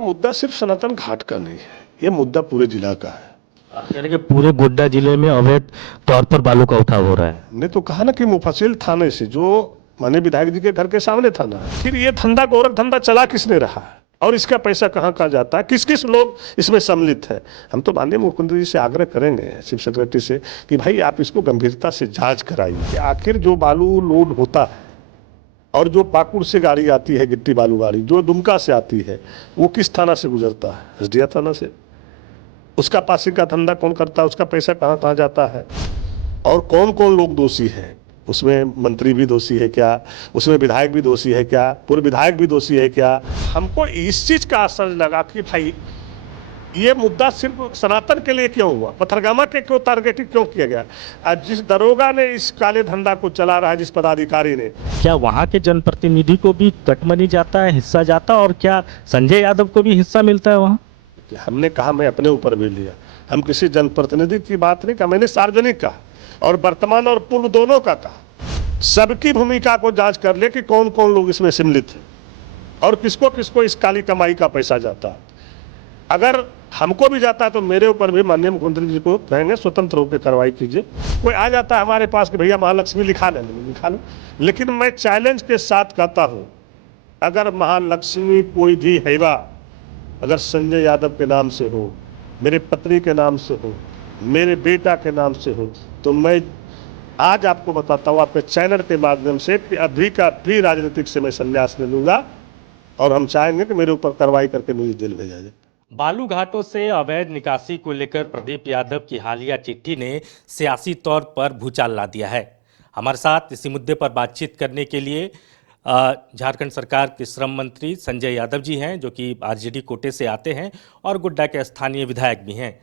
मुद्दा सिर्फ सनातन घाट का नहीं है, ये मुद्दा पूरे जिला का है। यानी कि पूरे गोड्डा जिले में अवैध तौर पर बालू का उठाव हो रहा है। ने तो कहा ना कि मुफस्सिल थाने से जो माननीय विधायक जी के घर के सामने थाना है, फिर ये धंधा गोरख धंधा चला किसने रहा है और इसका पैसा कहाँ कहाँ जाता है, किस किस लोग इसमें सम्मिलित है। हम तो माननीय मुख्यमंत्री जी से आग्रह करेंगे, चीफ सेक्रेटरी से, कि भाई आप इसको गंभीरता से जांच कराइए कि आखिर जो बालू लोड होता है और जो पाकुड़ से गाड़ी आती है, गिट्टी बालू गाड़ी जो दुमका से आती है, वो किस थाना से गुजरता है, हसदिया थाना से। उसका पासिंग का धंधा कौन करता है, उसका पैसा कहाँ कहाँ जाता है और कौन कौन लोग दोषी है। उसमें मंत्री भी दोषी है क्या, उसमें विधायक भी दोषी है क्या, पूर्व विधायक भी दोषी है क्या। हमको इस चीज का असर लगा कि भाई ये मुद्दा सिर्फ सनातन के लिए क्यों हुआ, पथरगामा के क्यों टारगेटिंग क्यों किया गया। आज जिस दरोगा ने इस काले धंधा को चला रहा है, जिस पदाधिकारी ने, क्या वहाँ के जनप्रतिनिधि को भी कटमनी जाता है, हिस्सा जाता है, और क्या संजय यादव को भी हिस्सा मिलता है वहाँ? हमने कहा, मैं अपने ऊपर भी लिया, हम किसी जनप्रतिनिधि की बात नहीं कहा, मैंने सार्वजनिक कहा और वर्तमान और पूर्व दोनों का कहा। सबकी भूमिका को जांच कर ले कि कौन कौन लोग इसमें सम्मिलित हैं और किसको किसको इस काली कमाई का पैसा जाता है। अगर हमको भी जाता है तो मेरे ऊपर भी माननीय मुख्यमंत्री जी को कहेंगे स्वतंत्र रूप से कार्रवाई कीजिए। कोई आ जाता है हमारे पास कि भैया महालक्ष्मी लिखा लें, लिखा लो, लेकिन मैं चैलेंज के साथ कहता हूँ, अगर महालक्ष्मी कोई भी हैवा अगर संजय यादव के नाम से हो, मेरे पत्नी के नाम से हो, मेरे बेटा के नाम से हो, तो मैं आज आपको बताता हूँ आपके चैनल के माध्यम से कि अभी का भी राजनीतिक से मैं संन्यास ले लूंगा और हम चाहेंगे कि मेरे ऊपर कार्रवाई करके मुझे जेल भेजा जाए। बालू घाटों से अवैध निकासी को लेकर प्रदीप यादव की हालिया चिट्ठी ने सियासी तौर पर भूचाल ला दिया है। हमारे साथ इसी मुद्दे पर बातचीत करने के लिए झारखंड सरकार के श्रम मंत्री संजय यादव जी हैं, जो कि आरजेडी कोटे से आते हैं और गोड्डा के स्थानीय विधायक भी हैं।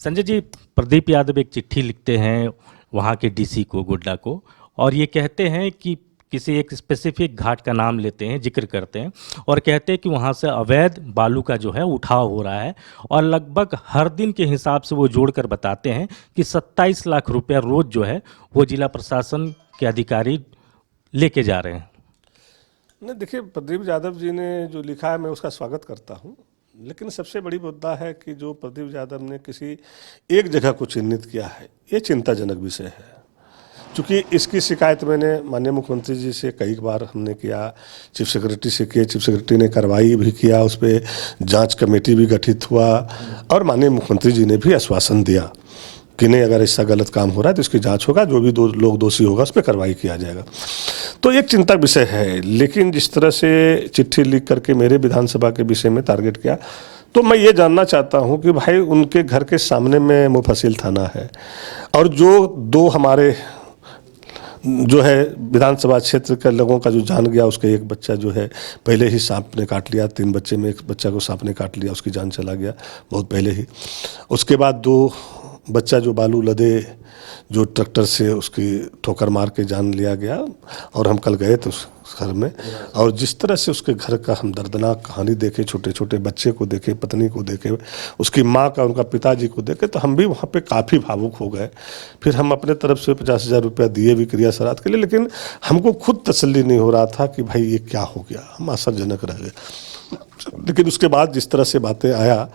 संजय जी, प्रदीप यादव एक चिट्ठी लिखते हैं वहाँ के डीसी को, गोड्डा को, और ये कहते हैं कि किसी एक स्पेसिफिक घाट का नाम लेते हैं, जिक्र करते हैं और कहते हैं कि वहाँ से अवैध बालू का जो है उठाव हो रहा है और लगभग हर दिन के हिसाब से वो जोड़कर बताते हैं कि 27 लाख रुपया रोज जो है वो जिला प्रशासन के अधिकारी लेके जा रहे हैं। नहीं, देखिए, प्रदीप यादव जी ने जो लिखा है मैं उसका स्वागत करता हूँ, लेकिन सबसे बड़ी मुद्दा है कि जो प्रदीप यादव ने किसी एक जगह को चिन्हित किया है, ये चिंताजनक विषय है। चूँकि इसकी शिकायत मैंने माननीय मुख्यमंत्री जी से कई बार हमने किया, चीफ सेक्रेटरी से किए, चीफ सेक्रेटरी ने कार्रवाई भी किया, उस पर जांच कमेटी भी गठित हुआ और माननीय मुख्यमंत्री जी ने भी आश्वासन दिया कि नहीं, अगर ऐसा गलत काम हो रहा है तो इसकी जांच होगा, जो भी लोग दोषी होगा उस पर कार्रवाई किया जाएगा। तो एक चिंता विषय है, लेकिन जिस तरह से चिट्ठी लिख करके मेरे विधानसभा के विषय में टारगेट किया, तो मैं ये जानना चाहता हूँ कि भाई उनके घर के सामने में मुफस्सिल थाना है और जो दो हमारे जो है विधानसभा क्षेत्र के लोगों का जो जान गया, उसका एक बच्चा जो है पहले ही सांप ने काट लिया, 3 बच्चे में एक बच्चा को सांप ने काट लिया, उसकी जान चला गया बहुत पहले ही। उसके बाद 2 बच्चा जो बालू लदे जो ट्रैक्टर से उसकी ठोकर मार के जान लिया गया, और हम कल गए थे उस घर में और जिस तरह से उसके घर का हम दर्दनाक कहानी देखे, छोटे छोटे बच्चे को देखे, पत्नी को देखे, उसकी माँ का, उनका पिताजी को देखे, तो हम भी वहाँ पे काफ़ी भावुक हो गए। फिर हम अपने तरफ से 50,000 रुपया दिए भी क्रिया श्राद्ध के लिए, लेकिन हमको खुद तसल्ली नहीं हो रहा था कि भाई ये क्या हो गया, हम आश्चर्यजनक रह गए। लेकिन उसके बाद जिस तरह से बातें आया,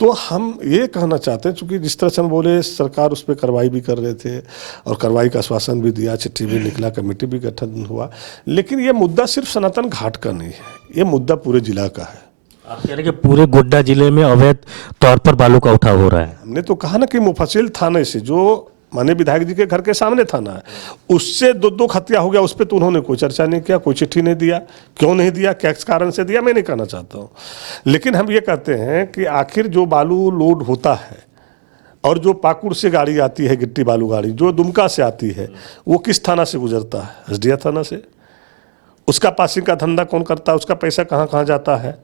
तो हम ये कहना चाहते हैं, चूँकि जिस तरह से हम बोले, सरकार उस पर कार्रवाई भी कर रहे थे और कार्रवाई का आश्वासन भी दिया, चिट्ठी भी निकला, कमेटी भी गठन हुआ, लेकिन ये मुद्दा सिर्फ सनातन घाट का नहीं है, ये मुद्दा पूरे जिला का है। आप कह रहे हैं कि पूरे गोड्डा जिले में अवैध तौर पर बालू का उठाव हो रहा है। हमने तो कहा ना कि मुफस्सिल थाने से, जो माननीय विधायक जी के घर के सामने थाना है, उससे 2 हत्या हो गया, उस पर तो उन्होंने कोई चर्चा नहीं किया, कोई चिट्ठी नहीं दिया। क्यों नहीं दिया, किस कारण से दिया, मैं नहीं कहना चाहता हूँ, लेकिन हम ये कहते हैं कि आखिर जो बालू लोड होता है और जो पाकुड़ से गाड़ी आती है, गिट्टी बालू गाड़ी जो दुमका से आती है, वो किस थाना से गुजरता है, हसदिया थाना से। उसका पासिंग का धंधा कौन करता है, उसका पैसा कहाँ कहाँ जाता है।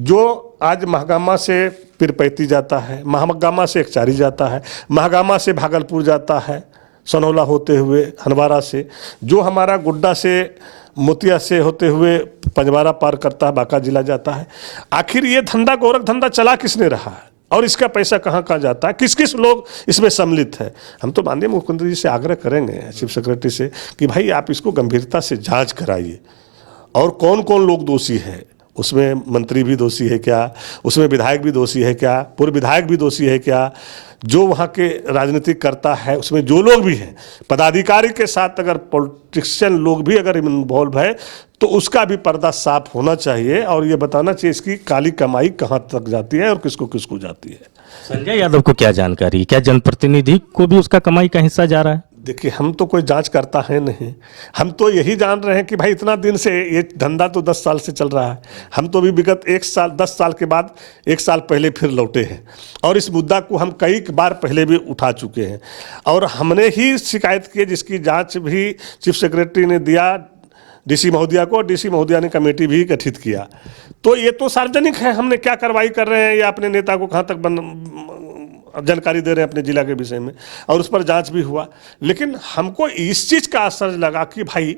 जो आज महागामा से पिरपैती जाता है, महागामा से एकचारी जाता है, महागामा से भागलपुर जाता है, सनौला होते हुए हनवारा से, जो हमारा गुड्डा से मोतिया से होते हुए पंजवारा पार करता है, बांका जिला जाता है। आखिर ये धंधा गोरख धंधा चला किसने रहा है और इसका पैसा कहाँ कहाँ जाता है, किस किस लोग इसमें सम्मिलित है। हम तो माननीय मुख्यमंत्री जी से आग्रह करेंगे, चीफ सेक्रेटरी से, कि भाई आप इसको गंभीरता से जांच कराइए और कौन कौन लोग दोषी है, उसमें मंत्री भी दोषी है क्या, उसमें विधायक भी दोषी है क्या, पूर्व विधायक भी दोषी है क्या, जो वहाँ के राजनीतिक करता है उसमें जो लोग भी हैं, पदाधिकारी के साथ अगर पॉलिटिशियन लोग भी अगर इन्वॉल्व है तो उसका भी पर्दा साफ होना चाहिए और ये बताना चाहिए इसकी काली कमाई कहाँ तक जाती है और किसको किसको जाती है। संजय यादव को क्या जानकारी, क्या जनप्रतिनिधि को भी उसका कमाई का हिस्सा जा रहा है? देखिए, हम तो कोई जांच करता है नहीं, हम तो यही जान रहे हैं कि भाई इतना दिन से ये धंधा तो 10 साल से चल रहा है, हम तो भी विगत 1 साल 10 साल के बाद 1 साल पहले फिर लौटे हैं और इस मुद्दा को हम कई बार पहले भी उठा चुके हैं और हमने ही शिकायत की जिसकी जांच भी चीफ सेक्रेटरी ने दिया डीसी महोदया को, डीसी महोदया ने कमेटी भी गठित किया। तो ये तो सार्वजनिक है, हमने क्या कार्रवाई कर रहे हैं या अपने नेता को कहाँ तक जानकारी दे रहे हैं अपने जिला के विषय में और उस पर जांच भी हुआ। लेकिन हमको इस चीज़ का असर लगा कि भाई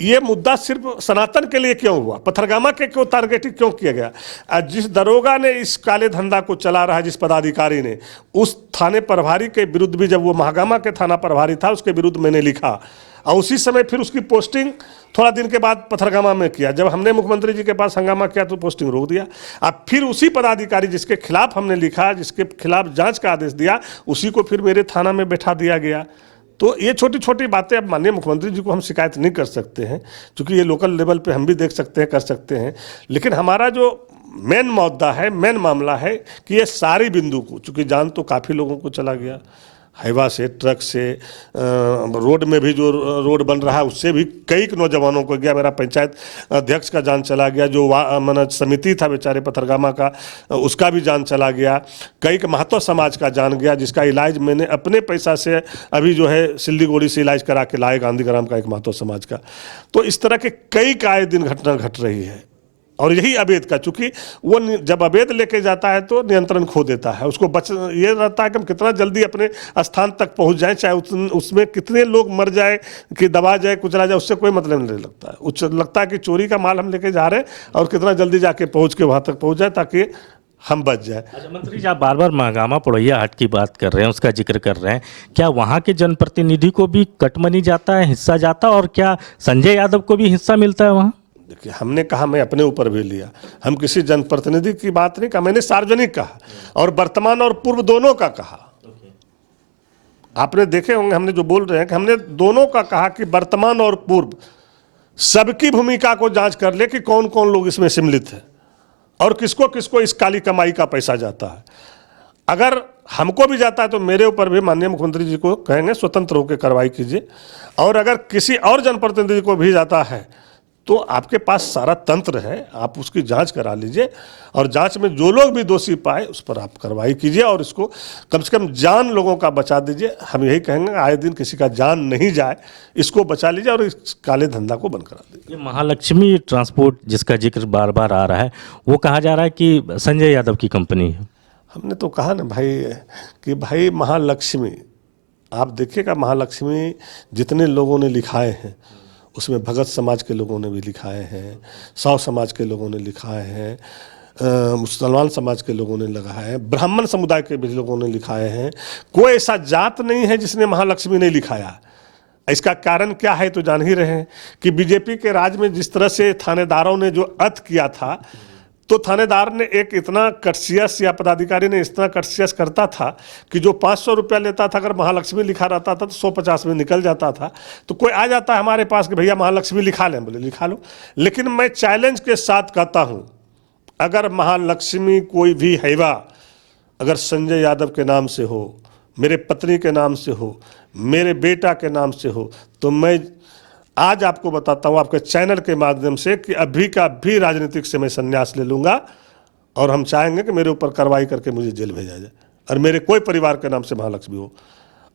ये मुद्दा सिर्फ सनातन के लिए क्यों हुआ, पथरगामा के क्यों टारगेटिंग क्यों किया गया। जिस दरोगा ने इस काले धंधा को चला रहा है, जिस पदाधिकारी ने, उस थाने प्रभारी के विरुद्ध भी, जब वो महागामा के थाना प्रभारी था उसके विरुद्ध मैंने लिखा और उसी समय फिर उसकी पोस्टिंग थोड़ा दिन के बाद पथरगामा में किया। जब हमने मुख्यमंत्री जी के पास हंगामा किया तो पोस्टिंग रोक दिया। अब फिर उसी पदाधिकारी जिसके खिलाफ हमने लिखा, जिसके खिलाफ जांच का आदेश दिया, उसी को फिर मेरे थाना में बैठा दिया गया। तो ये छोटी छोटी बातें अब माननीय मुख्यमंत्री जी को हम शिकायत नहीं कर सकते हैं, क्योंकि ये लोकल लेवल पे हम भी देख सकते हैं, कर सकते हैं। लेकिन हमारा जो मेन मुद्दा है, मेन मामला है कि ये सारी बिंदु को, चूँकि जान तो काफ़ी लोगों को चला गया, हाईवा से, ट्रक से, रोड में भी जो रोड बन रहा है उससे भी कई नौजवानों को गया। मेरा पंचायत अध्यक्ष का जान चला गया, जो माना समिति था बेचारे पथरगामा का, उसका भी जान चला गया। कई महतो समाज का जान गया, जिसका इलाज मैंने अपने पैसा से अभी जो है सिल्लीगुड़ी से इलाज करा के लाए, गांधीग्राम का एक महतो समाज का। तो इस तरह के कई आए दिन घटना घट रही है और यही अवैध का, चूंकि वो जब अवैध लेके जाता है तो नियंत्रण खो देता है, उसको ये रहता है कि हम कितना जल्दी अपने स्थान तक पहुंच जाएं, चाहे उसमें कितने लोग मर जाए, कि दबा जाए, कुचला जाए, उससे कोई मतलब नहीं लगता है। लगता है कि चोरी का माल हम लेके जा रहे हैं और कितना जल्दी जाके पहुंच के वहां तक पहुंच जाए ताकि हम बच जाए। अच्छा मंत्री जी, आप बार बार महागामा पड़ोइया हाट की बात कर रहे हैं, उसका जिक्र कर रहे हैं, क्या वहाँ के जनप्रतिनिधि को भी कट मनी जाता है, हिस्सा जाता है, और क्या संजय यादव को भी हिस्सा मिलता है वहाँ? देखिए, हमने कहा, मैं अपने ऊपर भी लिया, हम किसी जनप्रतिनिधि की बात नहीं कहा, मैंने सार्वजनिक कहा और वर्तमान और पूर्व दोनों का कहा। आपने देखे होंगे हमने जो बोल रहे हैं कि हमने दोनों का कहा कि वर्तमान और पूर्व सबकी भूमिका को जांच कर ले कि कौन कौन लोग इसमें सम्मिलित है और किसको किसको इस काली कमाई का पैसा जाता है। अगर हमको भी जाता है तो मेरे ऊपर भी माननीय मुख्यमंत्री जी को कहेंगे स्वतंत्र होकर कार्रवाई कीजिए, और अगर किसी और जनप्रतिनिधि को भी जाता है तो आपके पास सारा तंत्र है, आप उसकी जांच करा लीजिए और जांच में जो लोग भी दोषी पाए उस पर आप कार्रवाई कीजिए और इसको कम से कम जान लोगों का बचा दीजिए। हम यही कहेंगे, आए दिन किसी का जान नहीं जाए, इसको बचा लीजिए और इस काले धंधा को बंद करा दीजिए। ये महालक्ष्मी ट्रांसपोर्ट जिसका जिक्र बार बार आ रहा है, वो कहा जा रहा है कि संजय यादव की कंपनी है। हमने तो कहा ना भाई कि भाई महालक्ष्मी, आप देखिएगा महालक्ष्मी जितने लोगों ने लिखाए हैं उसमें भगत समाज के लोगों ने भी लिखाए हैं, साव समाज के लोगों ने लिखाए हैं, मुसलमान समाज के लोगों ने लगाए हैं, ब्राह्मण समुदाय के भी लोगों ने लिखाए हैं। कोई ऐसा जात नहीं है जिसने महालक्ष्मी नहीं लिखाया। इसका कारण क्या है तो जान ही रहे हैं कि बीजेपी के राज में जिस तरह से थानेदारों ने जो अत किया था, तो थानेदार ने एक इतना कर्सियस, या पदाधिकारी ने इतना कर्सियस करता था कि जो 500 रुपया लेता था, अगर महालक्ष्मी लिखा रहता था तो 150 में निकल जाता था। तो कोई आ जाता है हमारे पास कि भैया महालक्ष्मी लिखा लें, बोले लिखा लो। लेकिन मैं चैलेंज के साथ कहता हूँ, अगर महालक्ष्मी कोई भी हैवा अगर संजय यादव के नाम से हो, मेरे पत्नी के नाम से हो, मेरे बेटा के नाम से हो, तो मैं आज आपको बताता हूँ आपके चैनल के माध्यम से कि अभी का भी राजनीतिक से मैं संन्यास ले लूँगा और हम चाहेंगे कि मेरे ऊपर कार्रवाई करके मुझे जेल भेजा जाए और मेरे कोई परिवार के नाम से महालक्ष्मी हो।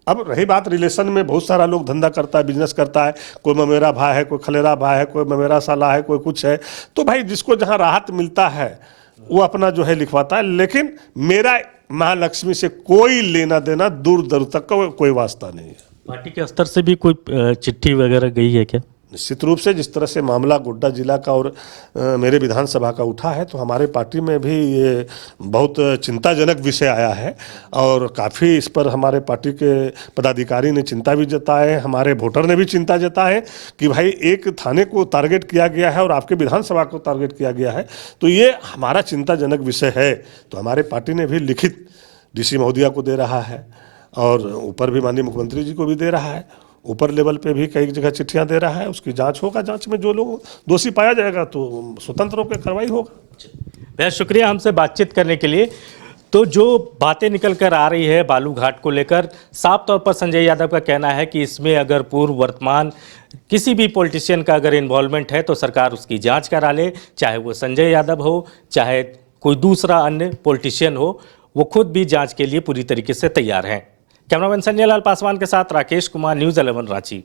अब रही बात रिलेशन में, बहुत सारा लोग धंधा करता है, बिजनेस करता है, कोई ममेरा भाई है, कोई खलेरा भाई है, कोई ममेरा साला है, कोई कुछ है, तो भाई जिसको जहाँ राहत मिलता है वो अपना जो है लिखवाता है। लेकिन मेरा महालक्ष्मी से कोई लेना देना दूर दूर तक का कोई वास्ता नहीं है। पार्टी के स्तर से भी कोई चिट्ठी वगैरह गई है क्या? निश्चित रूप से जिस तरह से मामला गोड्डा जिला का और मेरे विधानसभा का उठा है, तो हमारे पार्टी में भी ये बहुत चिंताजनक विषय आया है और काफ़ी इस पर हमारे पार्टी के पदाधिकारी ने चिंता भी जताए, हमारे वोटर ने भी चिंता जताए कि भाई एक थाने को टारगेट किया गया है और आपके विधानसभा को टारगेट किया गया है, तो ये हमारा चिंताजनक विषय है। तो हमारे पार्टी ने भी लिखित डीसी महोदया को दे रहा है और ऊपर भी माननीय मुख्यमंत्री जी को भी दे रहा है, ऊपर लेवल पे भी कई जगह चिट्ठियां दे रहा है। उसकी जांच होगा, जांच में जो लोग दोषी पाया जाएगा तो स्वतंत्र होकर कार्रवाई होगा। बहुत शुक्रिया हमसे बातचीत करने के लिए। तो जो बातें निकल कर आ रही है बालू घाट को लेकर, साफ तौर पर संजय यादव का कहना है कि इसमें अगर पूर्व वर्तमान किसी भी पॉलिटिशियन का अगर इन्वॉल्वमेंट है तो सरकार उसकी जांच करा ले, चाहे वो संजय यादव हो, चाहे कोई दूसरा अन्य पॉलिटिशियन हो, वो खुद भी जांच के लिए पूरी तरीके से तैयार हैं। कैमरामैन संजय लाल पासवान के साथ Rakesh Kumar, news 11 Ranchi.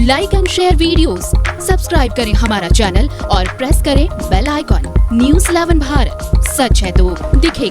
Like and share videos, subscribe करें हमारा चैनल और प्रेस करें बेल आइकॉन। न्यूज़ 11 भारत, सच है तो दिखेगा।